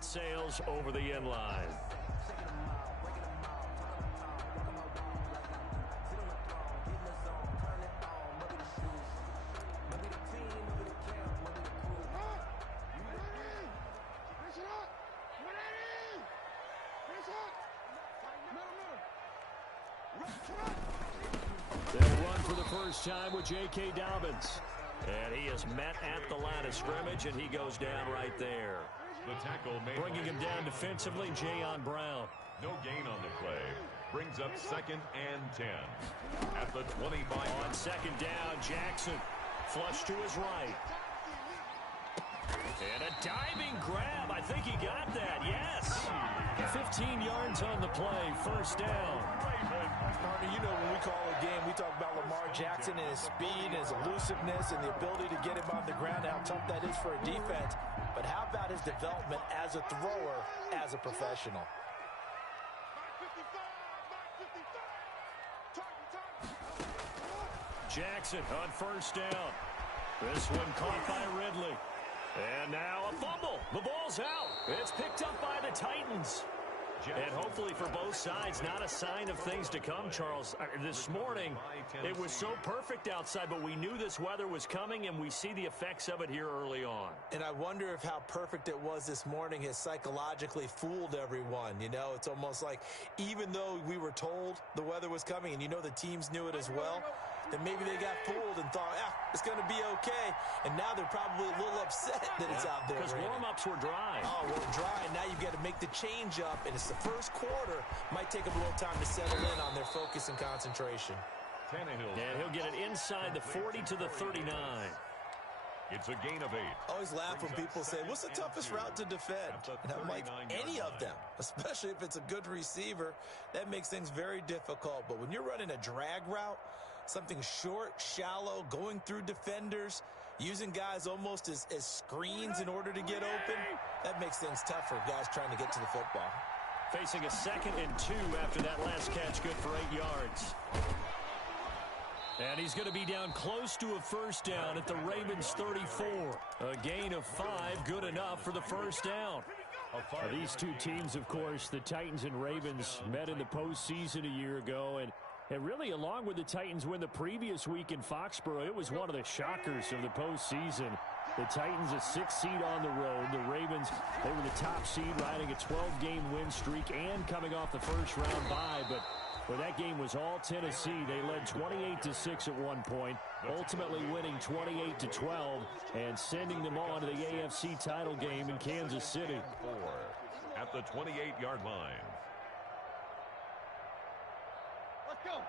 set sails over the inline. They'll run for the first time with J.K. Dobbins. And he is met at the line of scrimmage, and he goes down right there. The tackle made bringing him down defensively, Jayon Brown. No gain on the play. Brings up 2nd and 10. At the 25. On 2nd down, Jackson. Flush to his right. And a diving grab. I think he got that. Yes. 15 yards on the play. First down. Partner, you know when we call a game, we talk about Lamar Jackson and his speed and his elusiveness and the ability to get him on the ground, how tough that is for a defense. But how about his development as a thrower, as a professional? Jackson on first down. This one caught by Ridley. And now a fumble. The ball's out. It's picked up by the Titans. And hopefully for both sides, not a sign of things to come, Charles. This morning, it was so perfect outside, but we knew this weather was coming, and we see the effects of it here early on. And I wonder if how perfect it was this morning has psychologically fooled everyone. You know, it's almost like even though we were told the weather was coming, and you know the teams knew it as well, then maybe they got fooled and thought, it's going to be okay. And now they're probably a little upset that it's out there. Because warm-ups were dry. Oh, well, dry. Now you've got to make the change up, and it's the first quarter. Might take them a little time to settle in on their focus and concentration. And he'll get it inside the 40 to the 39. It's a gain of 8. I always laugh when people say, what's the toughest route to defend? And I'm like, any of them, especially if it's a good receiver. That makes things very difficult. But when you're running a drag route, something short, shallow, going through defenders, using guys almost as screens in order to get open, that makes things tough for guys trying to get to the football. Facing a 2nd and 2 after that last catch, good for 8 yards. And he's going to be down close to a first down at the Ravens 34. A gain of 5, good enough for the first down. These two teams, of course, the Titans and Ravens, met in the postseason a year ago, and really, along with the Titans win the previous week in Foxborough, it was one of the shockers of the postseason. The Titans, a 6th seed on the road. The Ravens, they were the top seed, riding a 12-game win streak and coming off the first-round bye. But when that game was all Tennessee, they led 28-6 at one point, ultimately winning 28-12 and sending them on to the AFC title game in Kansas City. At the 28-yard line. Let's go.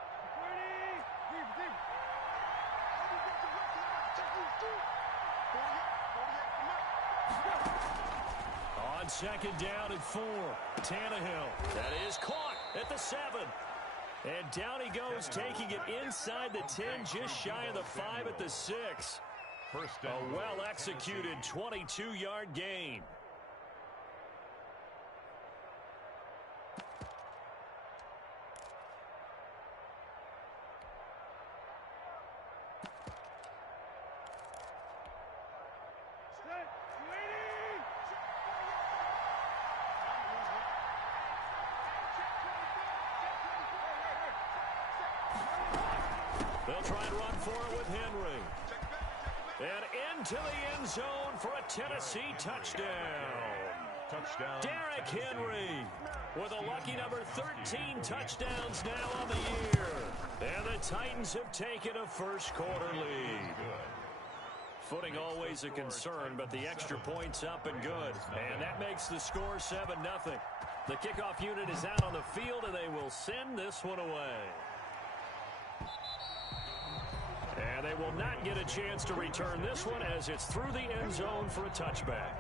On 2nd down and 4, Tannehill. That is caught at the 7. And down he goes, taking it inside the 10, just shy of the 5 at the 6. First down. A well-executed 22-yard gain. They'll try and run for it with Henry. And into the end zone for a Tennessee touchdown. Derrick Henry with a lucky number 13 touchdowns now on the year. And the Titans have taken a first-quarter lead. Footing always a concern, but the extra point's up and good. And that makes the score 7-0. The kickoff unit is out on the field, and they will send this one away. And they will not get a chance to return this one as it's through the end zone for a touchback.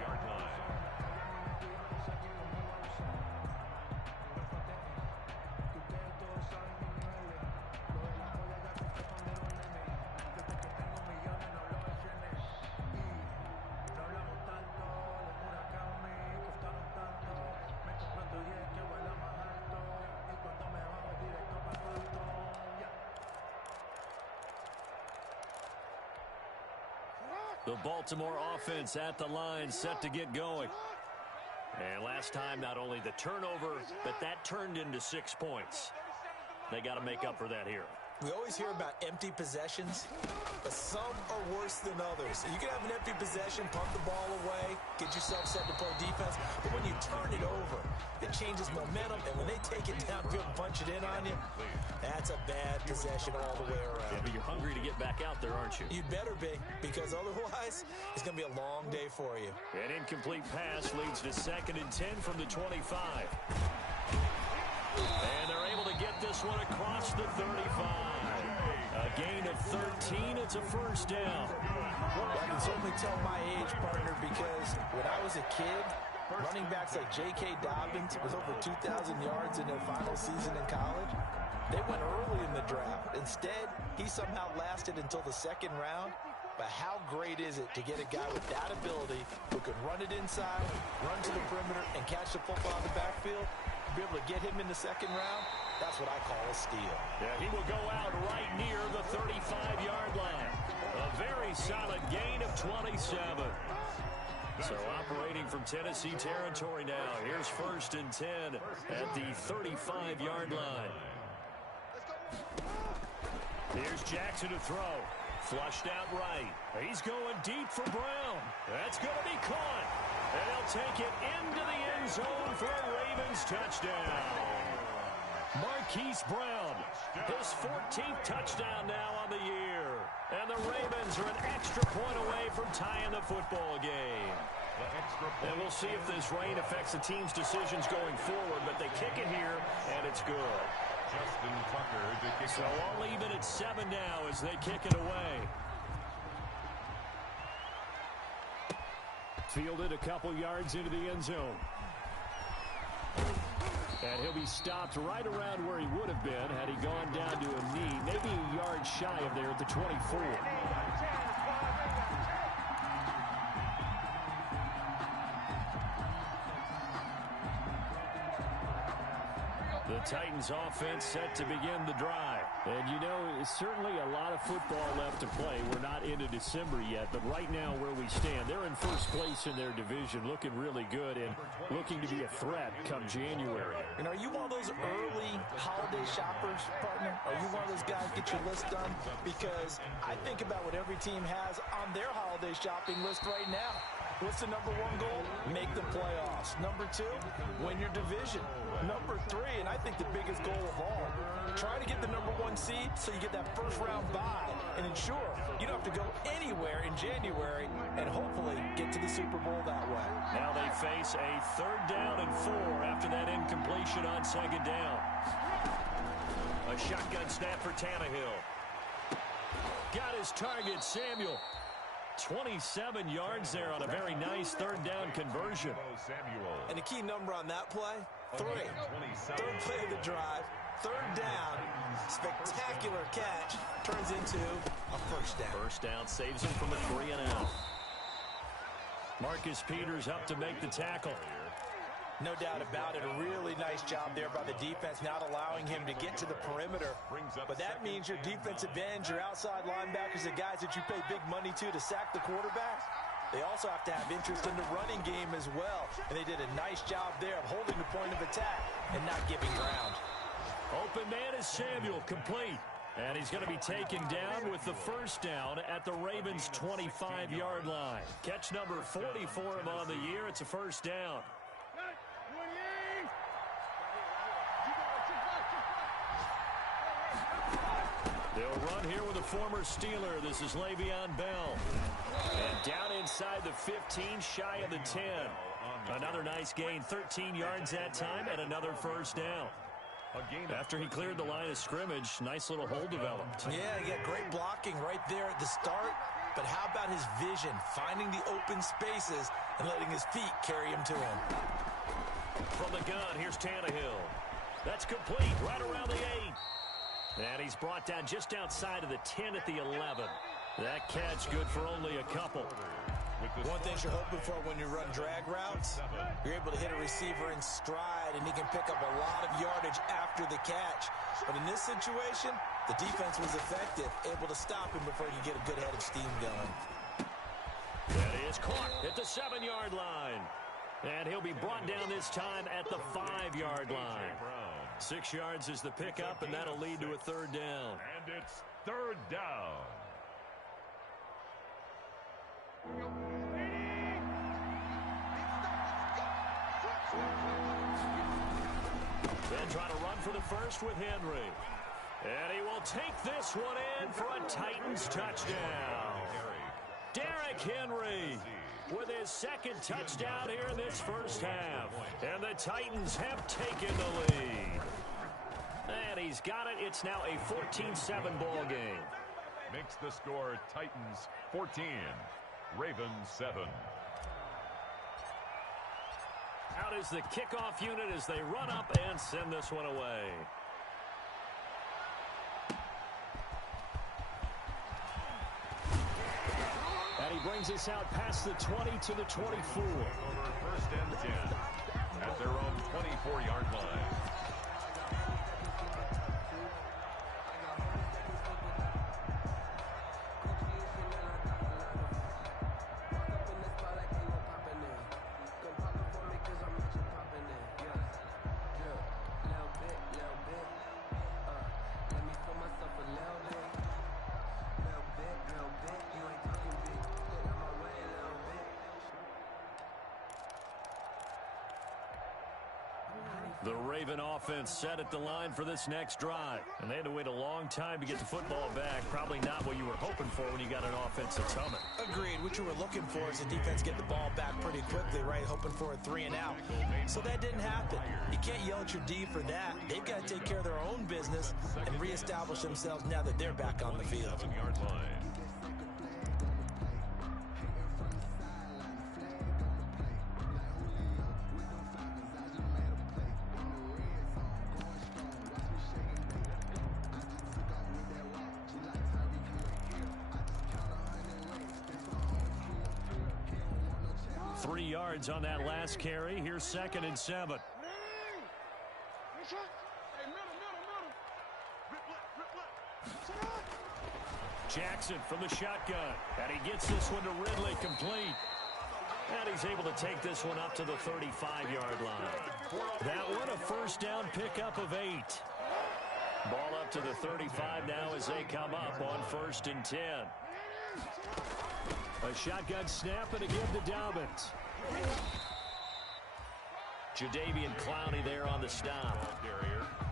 The Baltimore offense at the line, set to get going. And last time, not only the turnover, but that turned into 6 points. They got to make up for that here. We always hear about empty possessions, but some are worse than others. You can have an empty possession, punt the ball away, get yourself set to play defense, but when you turn it over, it changes momentum, and when they take it downfield and punch it in on you, that's a bad possession all the way around. Yeah, but you're hungry to get back out there, aren't you? You'd better be, because otherwise, it's going to be a long day for you. An incomplete pass leads to 2nd and 10 from the 25. And they're able to get this one across the 35. A gain of 13. It's a first down. Well, I can certainly tell my age, partner, because when I was a kid, running backs like J.K. Dobbins with over 2,000 yards in their final season in college, they went early in the draft. Instead, he somehow lasted until the 2nd round. But how great is it to get a guy with that ability who can run it inside, run to the perimeter, and catch the football in the backfield? Be able to get him in the 2nd round, that's what I call a steal. Yeah, he will go out right near the 35-yard line. A very solid gain of 27. So operating from Tennessee territory now. Here's 1st and 10 at the 35-yard line. Here's Jackson to throw. Flushed out right. He's going deep for Brown. That's going to be caught. And he'll take it into the end zone for a Ravens touchdown. Marquise Brown, his 14th touchdown now on the year. And the Ravens are an extra point away from tying the football game. And we'll see if this rain affects the team's decisions going forward, but they kick it here, and it's good. Justin Tucker to kick so all even at 7 now as they kick it away. Fielded a couple yards into the end zone. And he'll be stopped right around where he would have been had he gone down to a knee, maybe a yard shy of there at the 24. The Titans offense set to begin the drive. And you know, it's certainly a lot of football left to play. We're not into December yet, but right now where we stand, they're in first place in their division, looking really good and looking to be a threat come January. And are you one of those early holiday shoppers, partner? Are you one of those guys get your list done? Because I think about what every team has on their holiday shopping list right now. What's the number 1 goal? Make the playoffs. Number 2, win your division. Number 3, and I think the biggest goal of all, try to get the number 1 seed so you get that first round bye and ensure you don't have to go anywhere in January and hopefully get to the Super Bowl that way. Now they face a 3rd down and 4 after that incompletion on 2nd down. A shotgun snap for Tannehill. Got his target, Samuel. 27 yards there on a very nice 3rd down conversion. And the key number on that play, 3. 3rd play of the drive, 3rd down, spectacular catch, turns into a first down. First down saves him from a 3 and out. Marcus Peters up to make the tackle. No doubt about it. A really nice job there by the defense, not allowing him to get to the perimeter. But that means your defensive ends, your outside linebackers, the guys that you pay big money to sack the quarterback, they also have to have interest in the running game as well. And they did a nice job there of holding the point of attack and not giving ground. Open man is Samuel, complete. And he's going to be taken down with the first down at the Ravens' 25-yard line. Catch number 44 on the year. It's a first down. They'll run here with a former Steeler. This is Le'Veon Bell. And down inside the 15, shy of the 10. Another nice gain, 13 yards that time, and another first down. After he cleared the line of scrimmage, nice little hole developed. Yeah, he got great blocking right there at the start. But how about his vision, finding the open spaces and letting his feet carry him to him? From the gun, here's Tannehill. That's complete, right around the 8. And he's brought down just outside of the 10 at the 11. That catch good for only a couple. One thing you're hoping for when you run drag routes, you're able to hit a receiver in stride, and he can pick up a lot of yardage after the catch. But in this situation, the defense was effective, able to stop him before he could get a good head of steam going. That is caught at the 7-yard line. And he'll be brought down this time at the 5-yard line. 6 yards is the pickup, and that'll lead to a third down. And it's third down. They'll try to run for the first with Henry. And he will take this one in for a Titans touchdown. Derrick Henry with his second touchdown here in this first half. And the Titans have taken the lead. And he's got it. It's now a 14-7 ball game. Makes the score Titans 14, Ravens 7. Out is the kickoff unit as they run up and send this one away. And he brings us out past the 20 to the 24. First and 10 at their own 24-yard line. The Raven offense set at the line for this next drive. And they had to wait a long time to get the football back. Probably not what you were hoping for when you got an offense that's humming. Agreed. What you were looking for is the defense get the ball back pretty quickly, right? Hoping for a 3 and out. So that didn't happen. You can't yell at your D for that. They've got to take care of their own business and reestablish themselves now that they're back on the field. 7-yard line. 3 yards on that last carry. Here's 2nd and 7. Jackson from the shotgun. And he gets this one to Ridley, complete. And he's able to take this one up to the 35-yard line. That one a first down pickup of 8. Ball up to the 35 now as they come up on 1st and 10. A shotgun snap and again to Dobbins. Jadeveon Clowney there on the stop.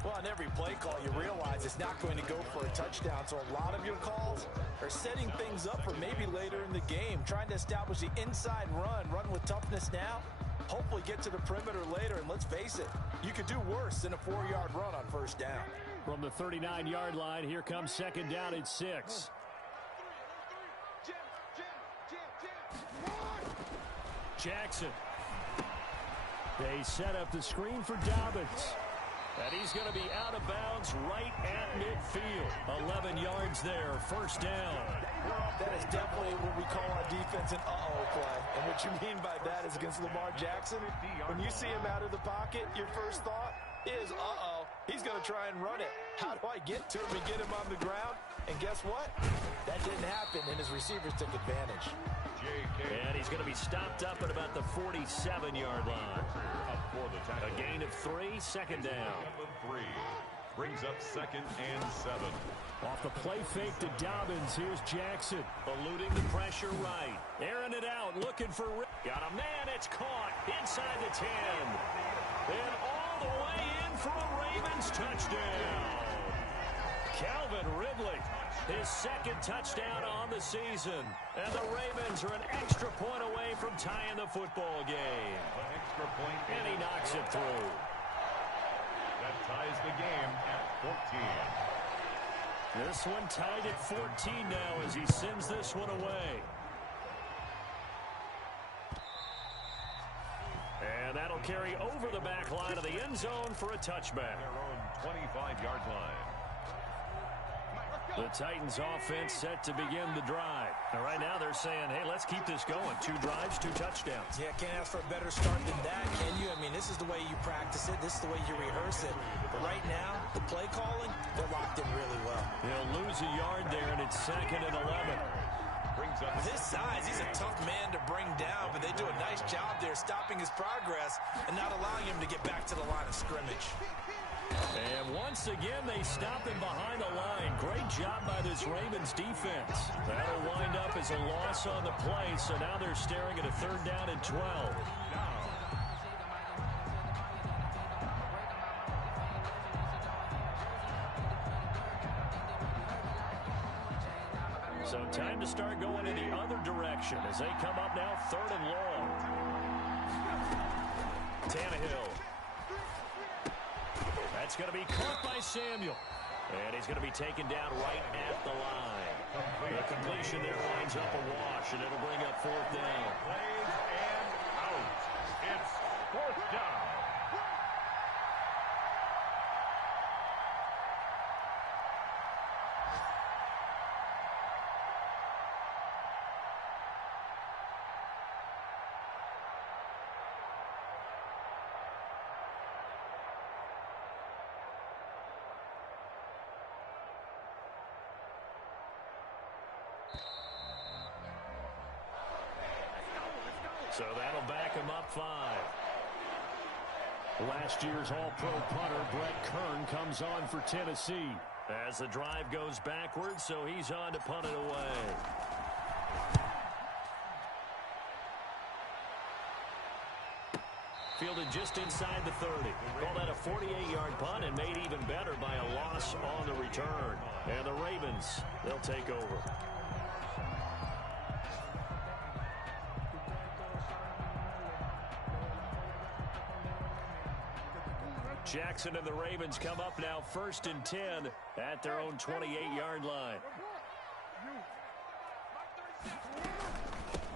Well, on every play call, you realize it's not going to go for a touchdown. So a lot of your calls are setting things up for maybe later in the game, trying to establish the inside run with toughness now, hopefully get to the perimeter later. And let's face it, you could do worse than a 4-yard run on 1st down. From the 39-yard line, here comes 2nd down at 6. Jackson. They set up the screen for Dobbins. And he's going to be out of bounds right at midfield. 11 yards there, 1st down. That is definitely what we call on defense an uh-oh play. And what you mean by that is against Lamar Jackson, when you see him out of the pocket, your first thought is, uh-oh, he's going to try and run it. How do I get to him and get him on the ground? And guess what? That didn't happen, and his receivers took advantage. And he's going to be stopped up at about the 47-yard line. A gain of 3, 2nd down. 3 brings up 2nd and 7. Off the play fake to Dobbins, here's Jackson. Eluding the pressure right. Airing it out, looking for Rick. Got a man, it's caught inside the 10. And all the way in for a Ravens touchdown. Calvin Ridley, his 2nd touchdown on the season. And the Ravens are an extra point away from tying the football game. An extra point. And he knocks it through. That ties the game at 14. This one tied at 14 now as he sends this one away. And that'll carry over the back line of the end zone for a touchback. Their own 25-yard line. The Titans offense set to begin the drive. And right now they're saying, hey, let's keep this going. 2 drives, 2 touchdowns. Yeah, can't ask for a better start than that, can you? I mean, this is the way you practice it. This is the way you rehearse it. But right now, the play calling, they're locked in really well. They'll lose a yard there, and it's 2nd and 11. Brings up With his size, he's a tough man to bring down, but they do a nice job there stopping his progress and not allowing him to get back to the line of scrimmage. And once again, they stop him behind the line. Great job by this Ravens defense. That'll wind up as a loss on the play, so now they're staring at a 3rd down and 12. So time to start going in the other direction as they come up now 3rd and long. Tannehill. That's going to be caught by Samuel. And he's going to be taken down right at the line. The completion there winds up a wash, and it'll bring up 4th down. plays and out. It's 4th down. So that'll back him up 5. Last year's All-Pro punter Brett Kern comes on for Tennessee as the drive goes backwards, so he's on to punt it away. Fielded just inside the 30. Call that a 48-yard punt and made even better by a loss on the return. And the Ravens, they'll take over. Jackson and the Ravens come up now 1st and 10 at their own 28-yard line.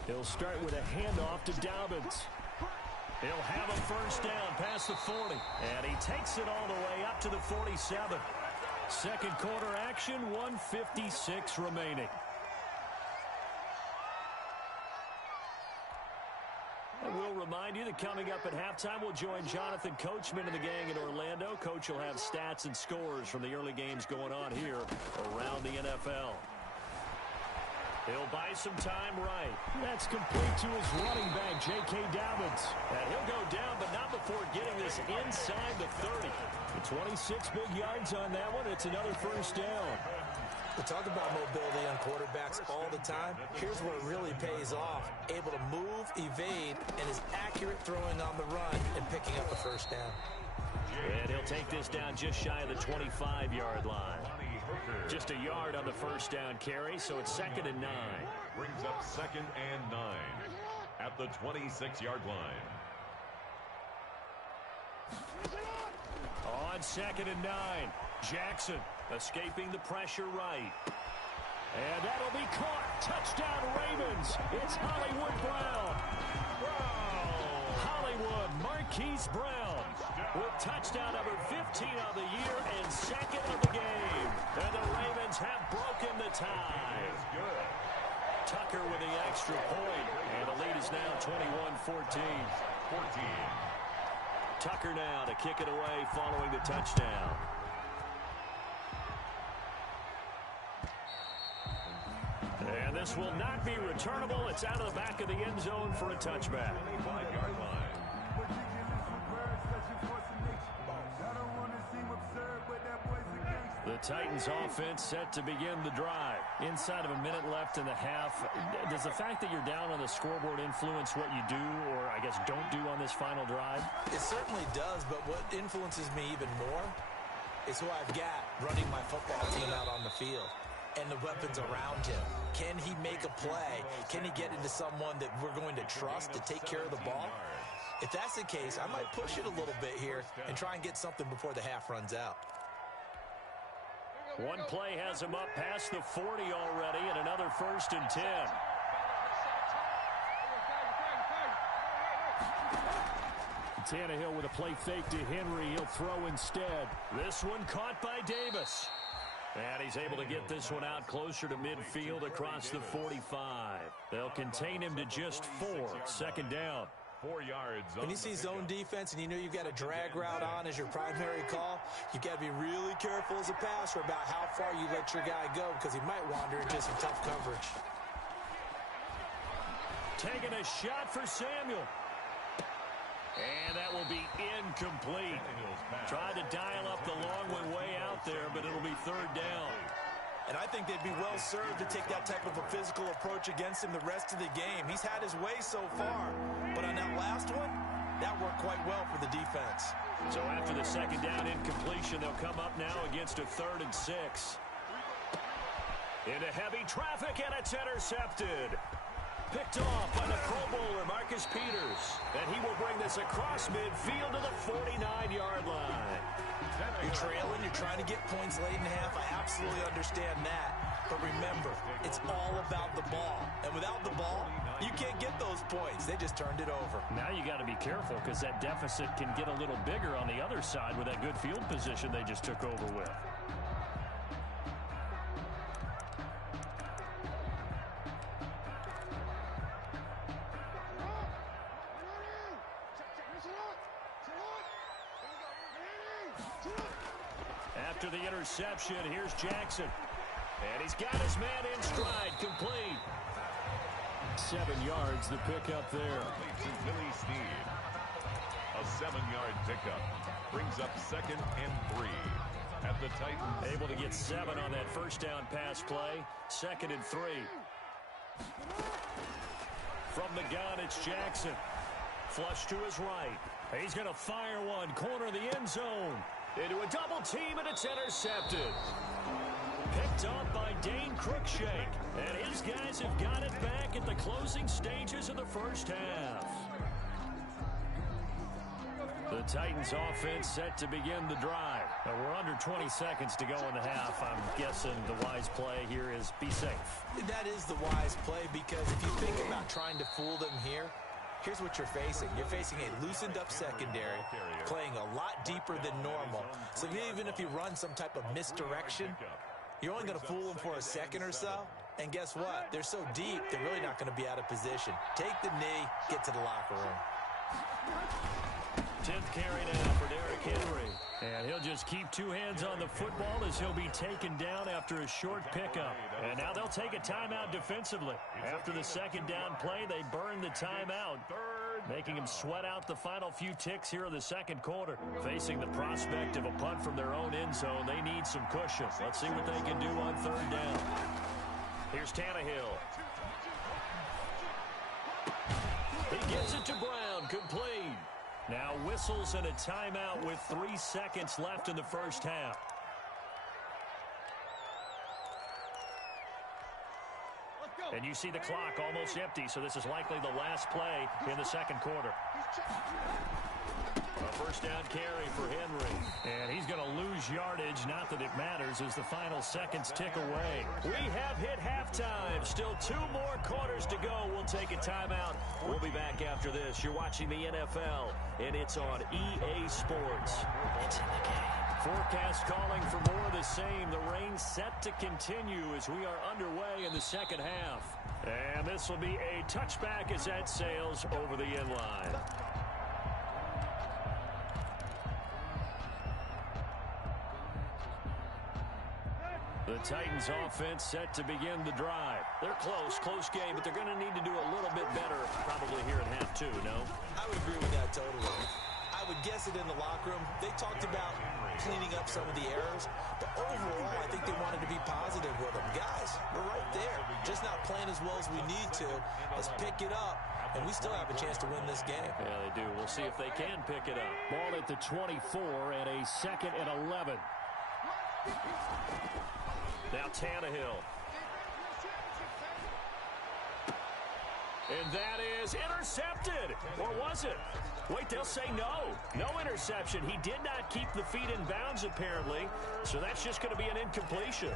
He'll start with a handoff to Dobbins. He'll have a 1st down past the 40. And he takes it all the way up to the 47. Second quarter action, 1:56 remaining. I will remind you that coming up at halftime, we'll join Jonathan Coachman and the gang in Orlando. Coach will have stats and scores from the early games going on here around the NFL. He'll buy some time right. That's complete to his running back, J.K. Dobbins. And he'll go down, but not before getting this inside the 30. The 26 big yards on that one. It's another 1st down. We talk about mobility on quarterbacks all the time. Here's where it really pays off. Able to move, evade, and is accurate throwing on the run and picking up a 1st down. And he'll take this down just shy of the 25-yard line. Just a yard on the 1st down carry, so it's 2nd and 9. Brings up 2nd and 9 at the 26-yard line. On 2nd and 9, Jackson escaping the pressure right. And that'll be caught. Touchdown Ravens. It's Hollywood Brown. Hollywood Marquise Brown with touchdown number 15 of the year and 2nd of the game. And the Ravens have broken the tie. Tucker with the extra point. And the lead is now 21-14. Tucker now to kick it away following the touchdown. And this will not be returnable. It's out of the back of the end zone for a touchback. 25-yard line. The Titans offense set to begin the drive. Inside of a minute left in the half. Does the fact that you're down on the scoreboard influence what you do, or I guess don't do on this final drive? It certainly does, but what influences me even more is who I've got running my football team out on the field and the weapons around him. Can he make a play? Can he get into someone that we're going to trust to take care of the ball? If that's the case, I might push it a little bit here and try and get something before the half runs out. One play has him up past the 40 already, and another 1st and 10. Tannehill with a play fake to Henry. He'll throw instead. This one caught by Davis. And he's able to get this one out closer to midfield across the 45. They'll contain him to just 4. 2nd down. 4 yards. When you see zone defense and you know you've got a drag route on as your primary call, you've got to be really careful as a passer about how far you let your guy go because he might wander into some tough coverage. taking a shot for Samuel. And that will be incomplete. Tried to dial up the long one way out there, but it'll be third down. And I think they'd be well served to take that type of a physical approach against him the rest of the game. He's had his way so far, but on that last one, that worked quite well for the defense. So after the second down incompletion, they'll come up now against a 3rd and 6. Into heavy traffic, and it's intercepted. Picked off by the Pro Bowler, Marcus Peters. And he will bring this across midfield to the 49-yard line. You're trailing, you're trying to get points late in half. I absolutely understand that. But remember, it's all about the ball. And without the ball, you can't get those points. They just turned it over. Now you got to be careful because that deficit can get a little bigger on the other side with that good field position they just took over with. After the interception, here's Jackson. And he's got his man in stride, complete. 7 yards, the pickup there. Billy Snead. A 7-yard pickup brings up 2nd and 3 at the Titans. Able to get 7 on that first down pass play. 2nd and 3. From the gun, it's Jackson. Flush to his right. He's going to fire one. Corner of the end zone. Into a double team, and it's intercepted. Picked up by Dane Cruikshank. And his guys have got it back at the closing stages of the first half. The Titans offense set to begin the drive. Now we're under 20 seconds to go in the half. I'm guessing the wise play here is be safe. That is the wise play because if you think about trying to fool them here, here's what you're facing. You're facing a loosened-up secondary, playing a lot deeper than normal. So even if you run some type of misdirection, you're only going to fool them for a second or so. And guess what? They're so deep, they're really not going to be out of position. Take the knee, get to the locker room. 10th carry now for Derrick Henry. And he'll just keep 2 hands on the football as he'll be taken down after a short pickup. And now they'll take a timeout defensively. After the second down play, they burn the timeout, making them sweat out the final few ticks here in the second quarter. Facing the prospect of a punt from their own end zone, they need some cushion. Let's see what they can do on 3rd down. Here's Tannehill. He gets it to Brown, complete. Now whistles and a timeout with 3 seconds left in the first half. And you see the clock almost empty, so this is likely the last play in the second quarter. A first down carry for Henry. And he's going to lose yardage, not that it matters, as the final seconds tick away. We have hit halftime. Still 2 more quarters to go. We'll take a timeout. We'll be back after this. You're watching the NFL, and it's on EA Sports. It's in the game. Forecast calling for more of the same. The rain set to continue as we are underway in the second half. And this will be a touchback as that sails over the end line. The Titans offense set to begin the drive. They're close game, but they're going to need to do a little bit better probably here in half 2, no? I would agree with that totally. I would guess it in the locker room. They talked about cleaning up some of the errors, but overall, I think they wanted to be positive with them. Guys, we're right there. Just not playing as well as we need to. Let's pick it up, and we still have a chance to win this game. Yeah, they do. We'll see if they can pick it up. Ball at the 24 and a 2nd and 11. Now Tannehill. And that is intercepted. Or was it? Wait, they'll say no. No interception. He did not keep the feet in bounds, apparently. So that's just going to be an incompletion.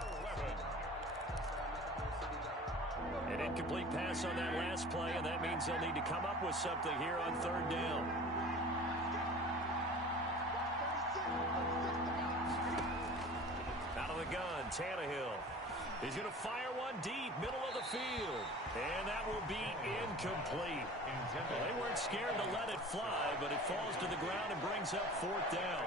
An incomplete pass on that last play, and that means they'll need to come up with something here on 3rd down. Out of the gun, Tannehill. He's going to fire one deep, middle of the field. And that will be incomplete. Well, they weren't scared to let it fly, but it falls to the ground and brings up 4th down.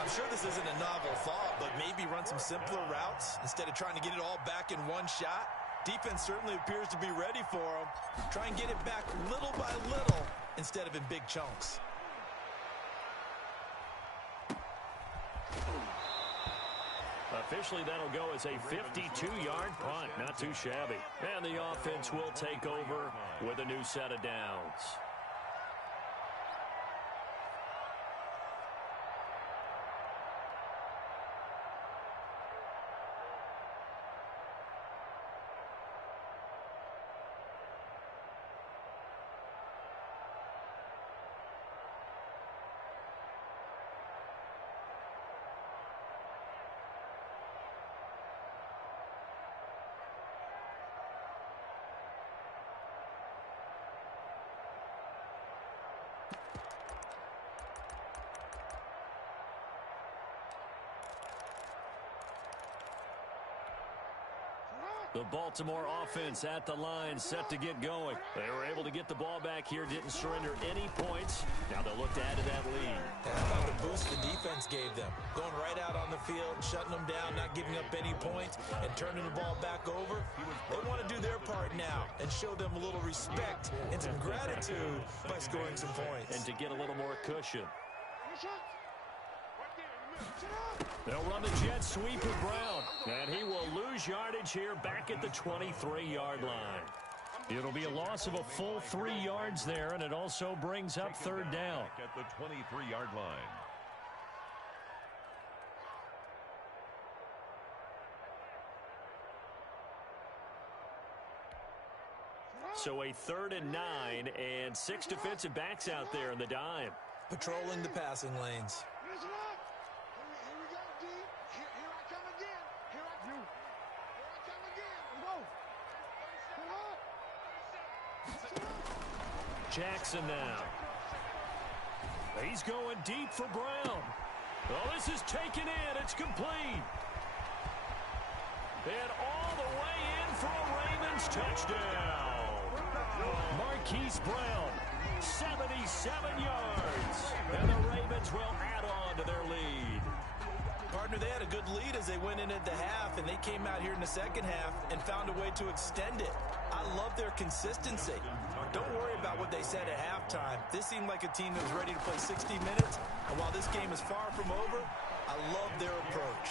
I'm sure this isn't a novel thought, but maybe run some simpler routes instead of trying to get it all back in one shot. Defense certainly appears to be ready for him. Try and get it back little by little instead of in big chunks. Officially, that'll go as a 52-yard punt. Not too shabby. And the offense will take over with a new set of downs. The Baltimore offense at the line, set to get going. They were able to get the ball back here, didn't surrender any points. Now they'll look to add to that lead. How about the boost the defense gave them? Going right out on the field, shutting them down, not giving up any points, and turning the ball back over. They want to do their part now and show them a little respect and some gratitude by scoring some points. And to get a little more cushion. They'll run the jet sweep with Brown. And he will lose yardage here back at the 23-yard line. It'll be a loss of a full 3 yards there, and it also brings up third down. At the 23-yard line. So a 3rd and 9, and 6 defensive backs out there in the dime. Patrolling the passing lanes. Jackson now. He's going deep for Brown. Oh, this is taken in. It's complete. And all the way in for a Ravens touchdown. Marquise Brown, 77 yards. And the Ravens will add on to their lead. Partner, they had a good lead as they went in at the half, and they came out here in the second half and found a way to extend it. I love their consistency. Don't worry about what they said at halftime. This seemed like a team that was ready to play 60 minutes, and while this game is far from over, I love their approach.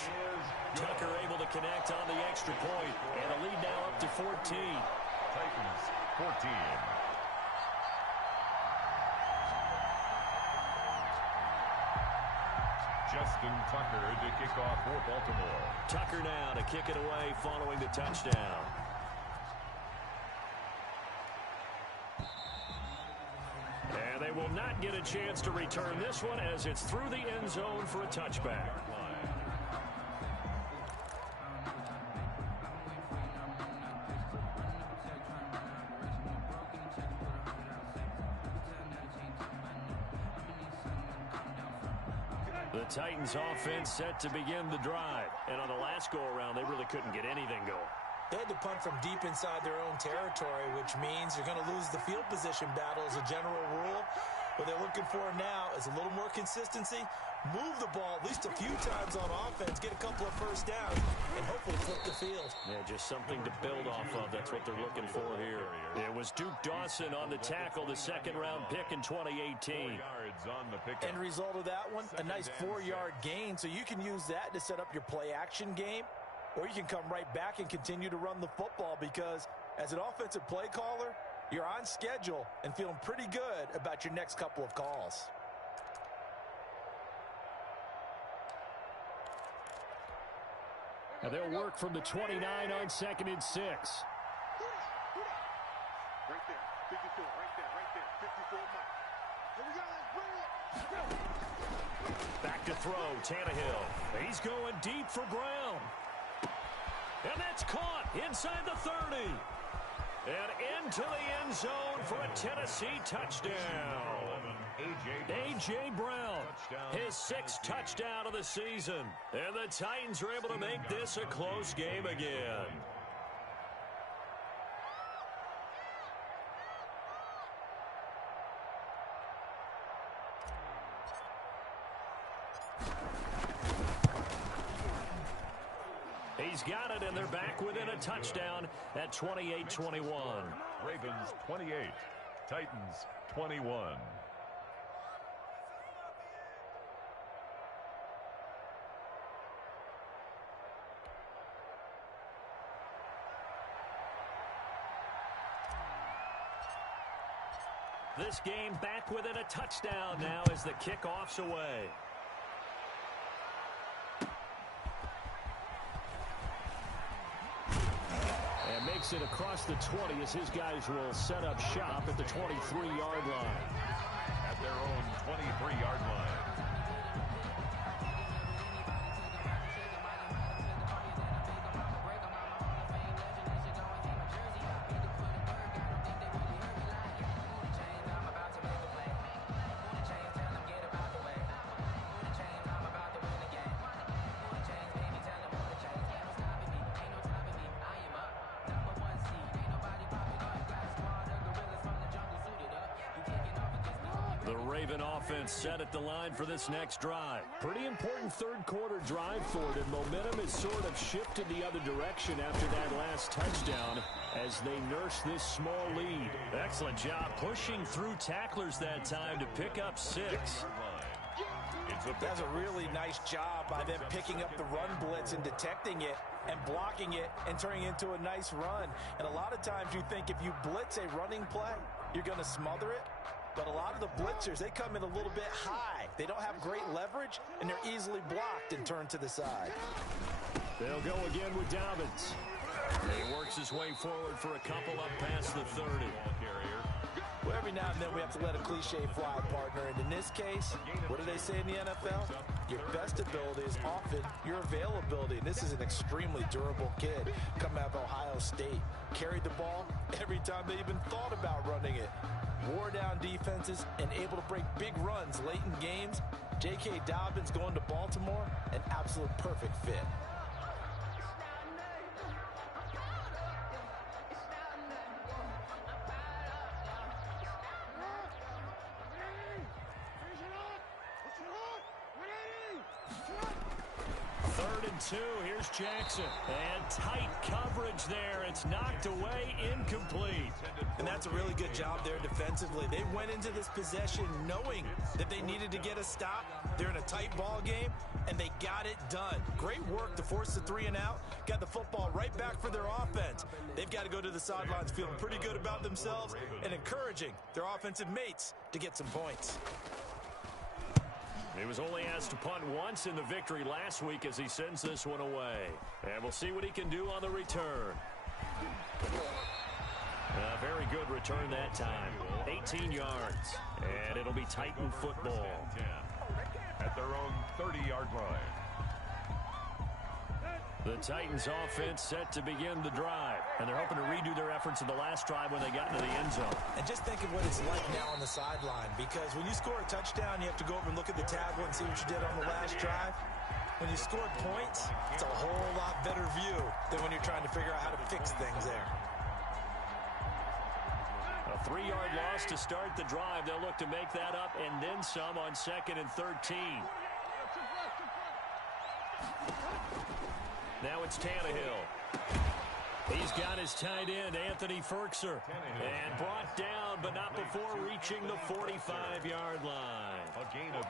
Tucker able to connect on the extra point, and a lead now up to 14. Titans 14. Justin Tucker to kick off for Baltimore. Tucker now to kick it away following the touchdown. And they will not get a chance to return this one as it's through the end zone for a touchback. The Titans offense set to begin the drive. And on the last go-around, they really couldn't get anything going. They had to punt from deep inside their own territory, which means you're going to lose the field position battle as a general rule. What they're looking for now is a little more consistency, move the ball at least a few times on offense, get a couple of first downs, and hopefully flip the field. Yeah, just something to build off of. That's what they're looking for here. It was Duke Dawson on the tackle, the second-round pick in 2018. End result of that one, a nice 4-yard gain, so you can use that to set up your play-action game, or you can come right back and continue to run the football because as an offensive play caller, you're on schedule and feeling pretty good about your next couple of calls. And they'll work from the 29 on 2nd and 6. Right there. Think it through. Right there. 54 mark. Here we go. Let's bring it. Back to throw. Tannehill. He's going deep for Brown. And that's caught inside the 30. And into the end zone for a Tennessee touchdown. A.J. Brown, his 6th touchdown of the season. And the Titans are able to make this a close game again. He He's got it, and they're back within a touchdown at 28-21. Ravens 28, Titans 21. This game back within a touchdown now as the kickoff's away. And makes it across the 20 as his guys will set up shop at the 23-yard line. At their own 23-yard line. Offense set at the line for this next drive. Pretty important third quarter drive for it, and momentum has sort of shifted the other direction after that last touchdown as they nurse this small lead. Excellent job pushing through tacklers that time to pick up 6. That's a really nice job by them picking up the run blitz and detecting it and blocking it and turning it into a nice run. And a lot of times you think if you blitz a running play, you're going to smother it. But a lot of the blitzers, they come in a little bit high. They don't have great leverage, and they're easily blocked and turned to the side. They'll go again with Dobbins. He works his way forward for a couple up past the 30. Well, every now and then we have to let a cliche fly, partner. And in this case, what do they say in the NFL? Your best ability is often your availability. And this is an extremely durable kid coming out of Ohio State. Carried the ball every time they even thought about running it. Wore down defenses and able to break big runs late in games. J.K. Dobbins going to Baltimore, an absolute perfect fit. Third and 2, here's Jackson. And tight coverage there. It's knocked away, incomplete. And that's a really good job there defensively. They went into this possession knowing that they needed to get a stop. They're in a tight ball game, and they got it done. Great work to force the 3 and out. Got the football right back for their offense. They've got to go to the sidelines feeling pretty good about themselves and encouraging their offensive mates to get some points. He was only asked to punt once in the victory last week as he sends this one away. And we'll see what he can do on the return. A very good return that time. 18 yards. And it'll be Titan football. At their own 30-yard line. The Titans offense set to begin the drive. And they're hoping to redo their efforts in the last drive when they got into the end zone. And just think of what it's like now on the sideline. Because when you score a touchdown, you have to go over and look at the tablet and see what you did on the last drive. When you scored points, it's a whole lot better view than when you're trying to figure out how to fix things there. A 3-yard loss to start the drive. They'll look to make that up and then some on 2nd and 13. Now it's Tannehill. He's got his tight end, Anthony Ferkser. And brought down, but not before reaching the 45-yard line.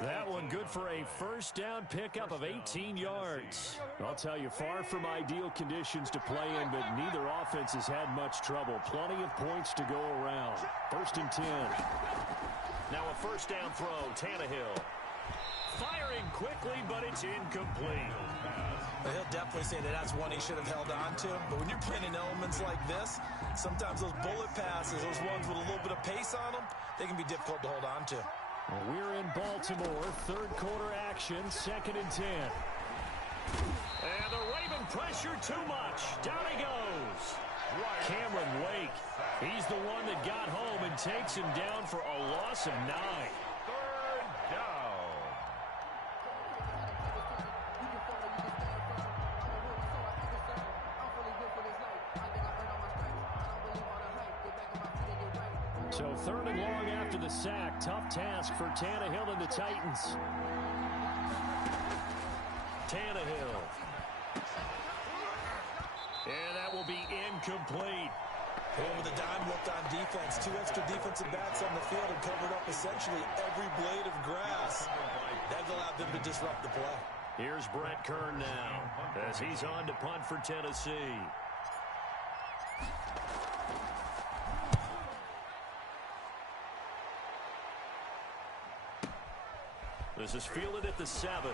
That one good for a first down pickup of 18 yards. I'll tell you, far from ideal conditions to play in, but neither offense has had much trouble. Plenty of points to go around. 1st and 10. Now a first down throw, Tannehill. Firing quickly, but it's incomplete. He'll definitely say that that's one he should have held on to. But when you're playing in elements like this, sometimes those bullet passes, those ones with a little bit of pace on them, they can be difficult to hold on to. Well, we're in Baltimore. Third quarter action, 2nd and 10. And the Raven pressure too much. Down he goes. Cameron Wake. He's the one that got home and takes him down for a loss of 9. Third down. So 3rd and long after the sack. Tough task for Tannehill and the Titans. Tannehill. incomplete. And with a dime look on defense, 2 extra defensive backs on the field and covered up essentially every blade of grass. That allowed them to disrupt the play. Here's Brett Kern now as he's on to punt for Tennessee. This is fielded at the 7.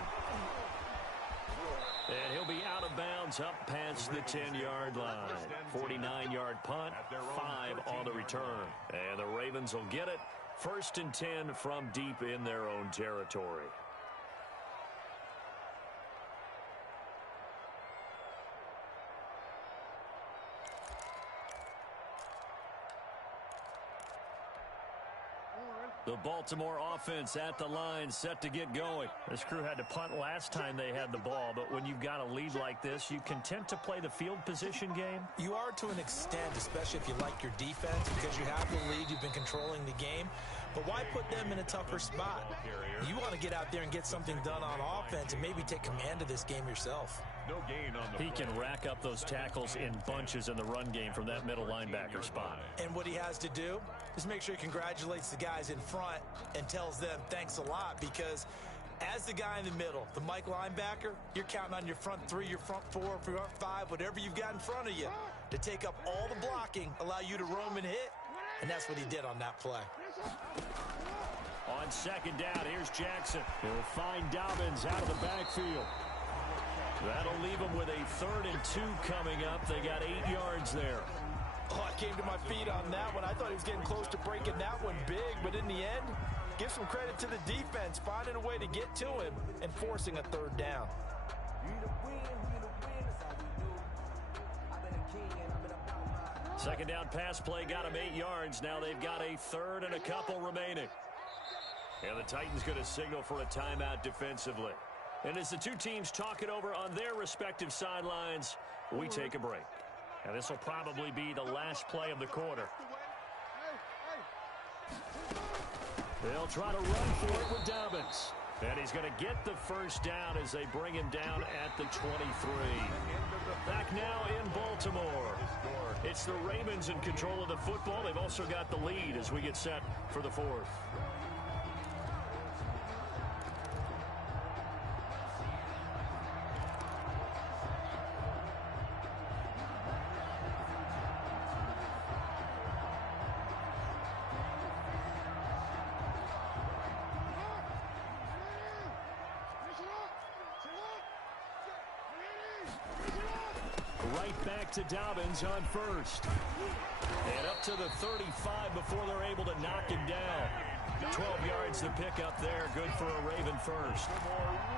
And he'll be out of bounds up past the 10-yard line. 49-yard punt, 5 on the return. And the Ravens will get it. 1st and 10 from deep in their own territory. The Baltimore offense at the line, set to get going. This crew had to punt last time they had the ball, but when you've got a lead like this, you content to play the field position game? You are to an extent, especially if you like your defense, because you have the lead, you've been controlling the game. But why put them in a tougher spot? You want to get out there and get something done on offense and maybe take command of this game yourself. No gain on the He can rack up those tackles in bunches in the run game from that middle linebacker spot. And what he has to do is make sure he congratulates the guys in front and tells them thanks a lot, because as the guy in the middle, the Mike linebacker, you're counting on your front 3, your front 4, front 5, whatever you've got in front of you to take up all the blocking, allow you to roam and hit, and that's what he did on that play. On 2nd down, here's Jackson. He'll find Dobbins out of the backfield. That'll leave them with a 3rd and 2 coming up. They got 8 yards there. Oh, I came to my feet on that one. I thought he was getting close to breaking that one big, but in the end, give some credit to the defense, finding a way to get to him and forcing a 3rd down. 2nd down pass play got him 8 yards. Now they've got a 3rd and a couple remaining. And the Titans going to signal for a timeout defensively. And as the two teams talk it over on their respective sidelines, we take a break. And this will probably be the last play of the quarter. They'll try to run for it with Dobbins. And he's going to get the 1st down as they bring him down at the 23. Back now in Baltimore. It's the Ravens in control of the football. They've also got the lead as we get set for the 4th. Right back to Dobbins on 1st. And up to the 35 before they're able to knock him down. 12 yards to pick up there. Good for a Raven 1st.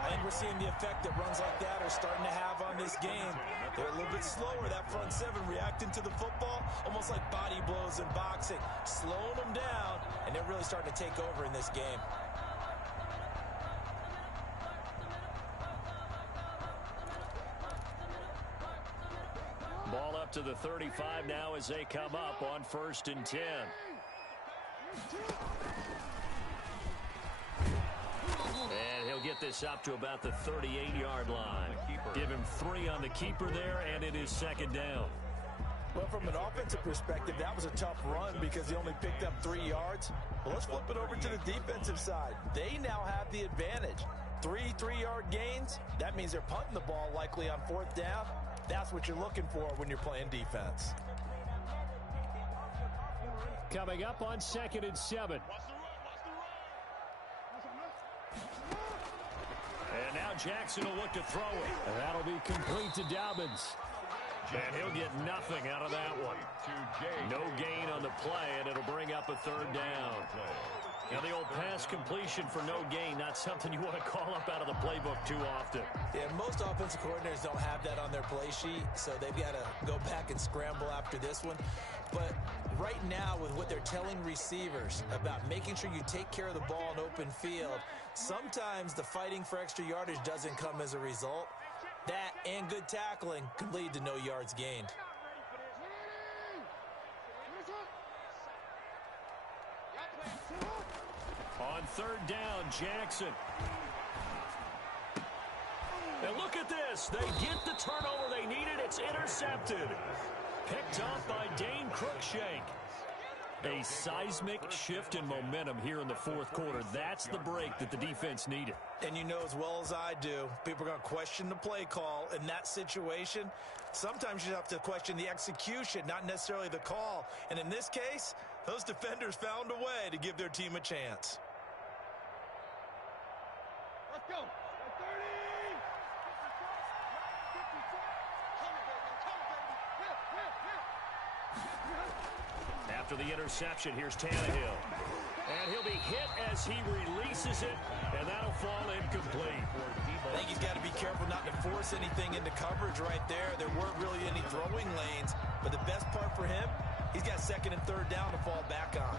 I think we're seeing the effect that runs like that are starting to have on this game. They're a little bit slower, that front 7, reacting to the football, almost like body blows in boxing. Slowing them down, and they're really starting to take over in this game. Ball up to the 35 now as they come up on 1st and 10. And he'll get this up to about the 38-yard line. Give him 3 on the keeper there, and it is 2nd down. Well, from an offensive perspective, that was a tough run because he only picked up 3 yards. Well, let's flip it over to the defensive side. They now have the advantage. 3 3-yard gains. That means they're punting the ball likely on 4th down. That's what you're looking for when you're playing defense. Coming up on 2nd and 7. And now Jackson will look to throw it. And that'll be complete to Dobbins. And he'll get nothing out of that one. No gain on the play, and it'll bring up a 3rd down. Now, the old pass completion for no gain, not something you want to call up out of the playbook too often. Yeah, most offensive coordinators don't have that on their play sheet, so they've got to go back and scramble after this one. But right now, with what they're telling receivers about making sure you take care of the ball in open field, sometimes the fighting for extra yardage doesn't come as a result. That and good tackling could lead to no yards gained. On 3rd down, Jackson. And look at at this. They get the turnover they needed. It's intercepted. Picked off by Dane Cruikshank. A seismic shift in momentum here in the fourth quarter. That's the break that the defense needed. And you know as well as I do, people are going to question the play call in that situation. Sometimes you have to question the execution, not necessarily the call. And in this case, those defenders found a way to give their team a chance. Let's go. 30. After the interception, here's Tannehill. And he'll be hit as he releases it, and that'll fall incomplete. I think he's got to be careful not to force anything into coverage right there. There weren't really any throwing lanes, but the best part for him, he's got second and third down to fall back on.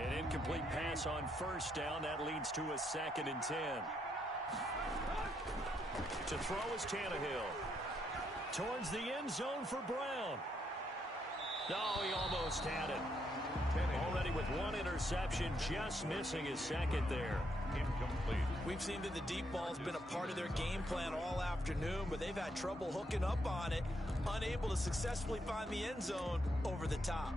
An incomplete pass on first down. That leads to a 2nd and 10. To throw is Tannehill. Towards the end zone for Brown. No, he almost had it. Already with one interception, just missing his second there. Incomplete. We've seen that the deep ball's been a part of their game plan all afternoon, but they've had trouble hooking up on it, unable to successfully find the end zone over the top.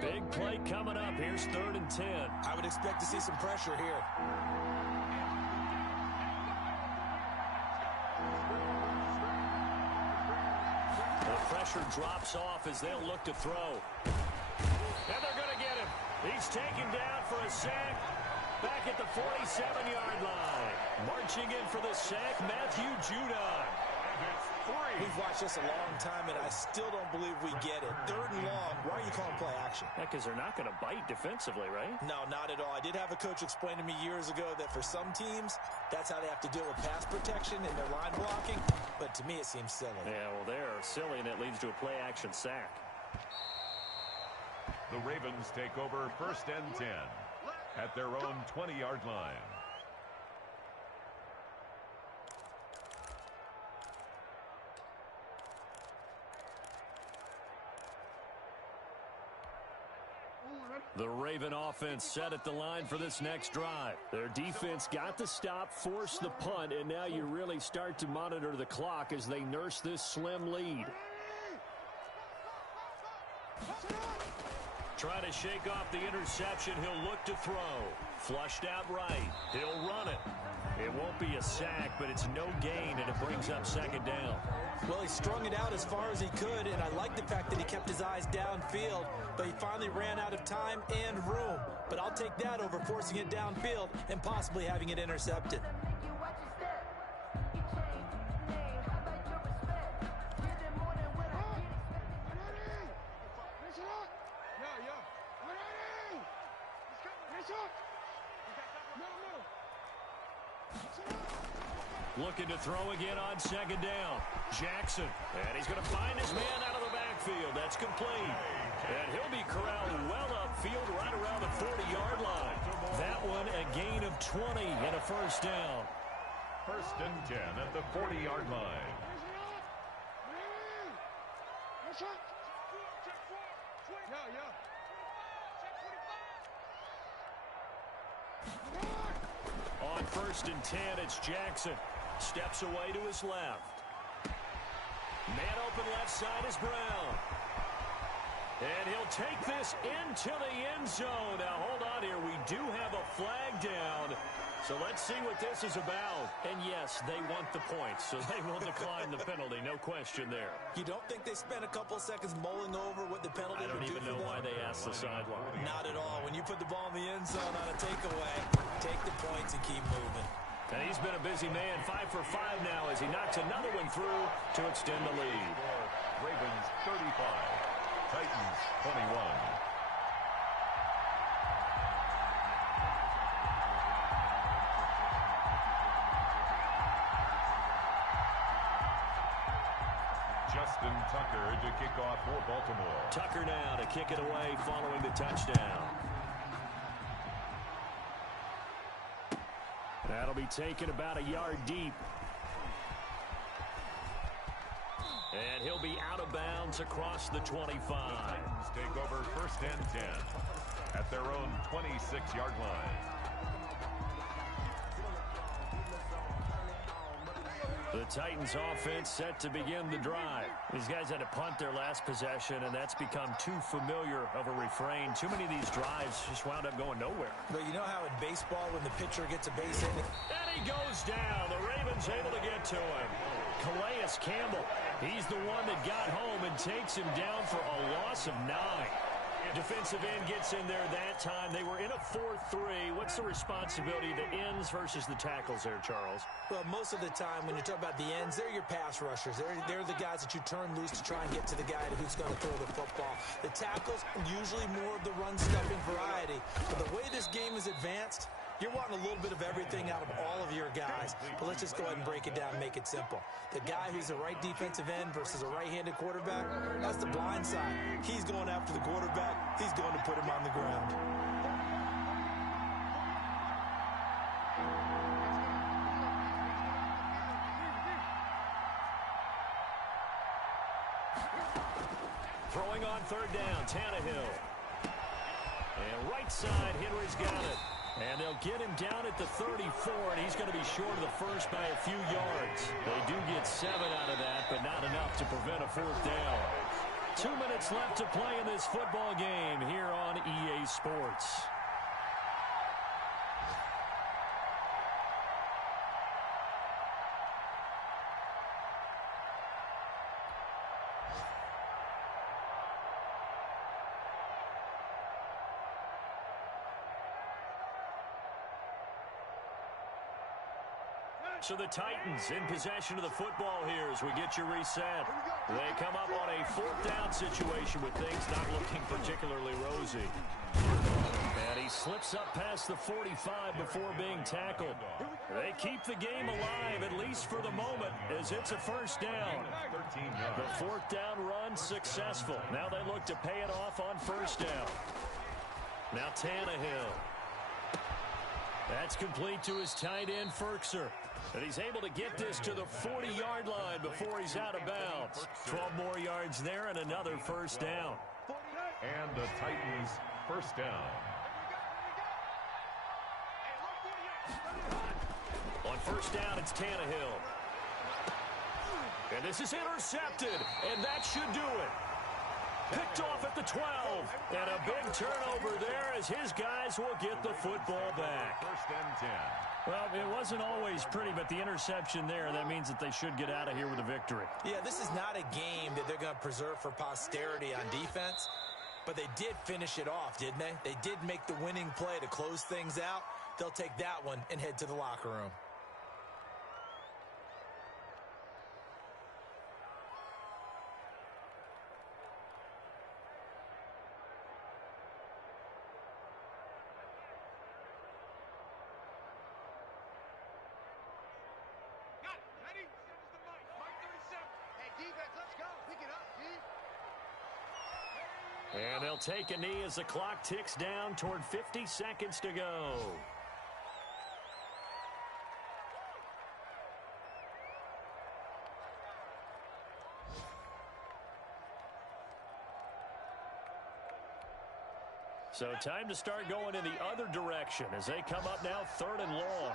Big play coming up. Here's 3rd and 10. I would expect to see some pressure here. The pressure drops off as they'll look to throw. And they're going to get him. He's taken down for a sack back at the 47-yard line. Marching in for the sack, Matthew Judon. We've watched this a long time, and I still don't believe we get it. 3rd and long. Why are you calling play action? Yeah, because they're not going to bite defensively, right? No, not at all. I did have a coach explain to me years ago that for some teams, that's how they have to deal with pass protection and their line blocking. But to me, it seems silly. Yeah, well, they're silly, and it leads to a play-action sack. The Ravens take over 1st and 10 at their own 20-yard line. The Raven offense set at the line for this next drive. Their defense got the stop, forced the punt, and now you really start to monitor the clock as they nurse this slim lead. Try to shake off the interception. He'll look to throw. Flushed out right. He'll run it. It won't be a sack, but it's no gain, and it brings up 2nd down. Well, he strung it out as far as he could, and I like the fact that he kept his eyes downfield, but he finally ran out of time and room. But I'll take that over forcing it downfield and possibly having it intercepted. Looking to throw again on 2nd down. Jackson. And he's going to find his man out of the backfield. That's complete. And he'll be corralled well upfield right around the 40-yard line. That one a gain of 20 and a 1st down. 1st and 10 at the 40-yard line. On 1st and 10, it's Jackson. Steps away to his left. Man open left side is Brown. And he'll take this into the end zone. Now, hold on here. We do have a flag down. So let's see what this is about. And, yes, they want the points, so they will decline the penalty. No question there. You don't think they spent a couple seconds mulling over what the penalty would do for them? I don't even know why they asked the sideline. Not at all. When you put the ball in the end zone on a takeaway, take the points and keep moving. And he's been a busy man, 5 for 5 now as he knocks another one through to extend the lead. Ravens 35, Titans 21. Justin Tucker to kick off for Baltimore. Tucker now to kick it away following the touchdown. That'll be taken about a yard deep. And he'll be out of bounds across the 25. Titans take over 1st and 10 at their own 26-yard line. The Titans offense set to begin the drive. These guys had to punt their last possession, and that's become too familiar of a refrain. Too many of these drives just wound up going nowhere. But you know how in baseball when the pitcher gets a base hit? And he goes down. The Ravens able to get to him. Calais Campbell, he's the one that got home and takes him down for a loss of 9. Defensive end gets in there that time. They were in a 4-3. What's the responsibility of the ends versus the tackles there, Charles? Well, most of the time when you talk about the ends, they're your pass rushers. They're the guys that you turn loose to try and get to the guy who's going to throw the football. The tackles, usually more of the run-stuffing variety. But the way this game is advanced, you're wanting a little bit of everything out of all of your guys. But let's just go ahead and break it down and make it simple. The guy who's the right defensive end versus a right-handed quarterback, that's the blind side. He's going after the quarterback. He's going to put him on the ground. Throwing on 3rd down, Tannehill. And right side, Henry's got it. And they'll get him down at the 34, and he's going to be short of the first by a few yards. They do get 7 out of that, but not enough to prevent a 4th down. 2 minutes left to play in this football game here on EA Sports. So the Titans in possession of the football here as we get you reset. They come up on a 4th down situation with things not looking particularly rosy. And he slips up past the 45 before being tackled. They keep the game alive, at least for the moment, as it's a 1st down. The 4th down run successful. Now they look to pay it off on 1st down. Now Tannehill. That's complete to his tight end, Ferkser. And he's able to get this to the 40-yard line before he's out of bounds. 12 more yards there and another 1st down. And the Titans' 1st down. On 1st down, it's Tannehill. And this is intercepted, and that should do it. Picked off at the 12, and a big turnover there as his guys will get the football back. 1st and 10. Well, it wasn't always pretty, but the interception there, that means that they should get out of here with a victory. Yeah, this is not a game that they're going to preserve for posterity on defense, but they did finish it off, didn't they? They did make the winning play to close things out. They'll take that one and head to the locker room. And they'll take a knee as the clock ticks down toward 50 seconds to go. So time to start going in the other direction as they come up now 3rd and long.